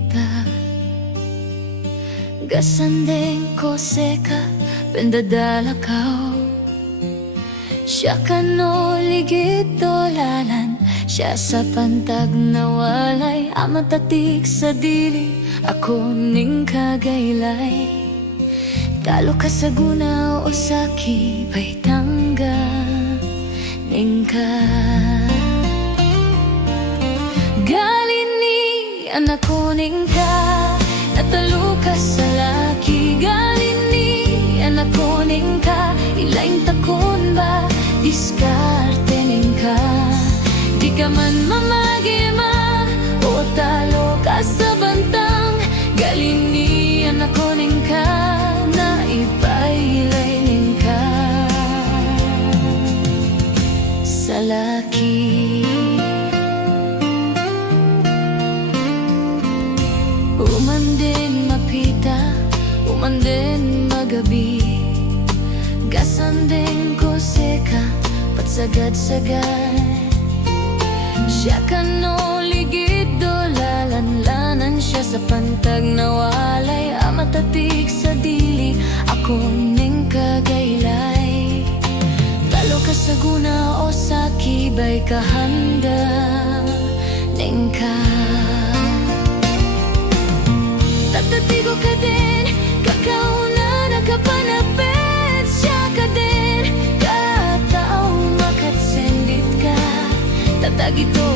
mapita gasandeng ko seka pendadala kao siya kano ligid dolalan siya sa pantag nawalay amatatik sa dili ako ning kagaylay talo ka sa guna o saki bay tangga ning ka galing ni anak ko ning ka natalo ka sa laki galing ni anak ko ning ka ilaing takon ba diskarte ning ka di ka man mamagima o talo ka sa bantang galing ni anak ko ning ka na ipailay ning ka sa laki umandin mapita umandin magabi gasandeng ko seka patsagad-sagad siya kano ligid dolalan-lanan siya sa pantag nawalay amatatik sa dili ako ning kagaylay talo ka sa guna o saki bay kahanda ning ka tatatigo ka din kakauna nakapanapit siya ka din katao makatsendit ka tatagito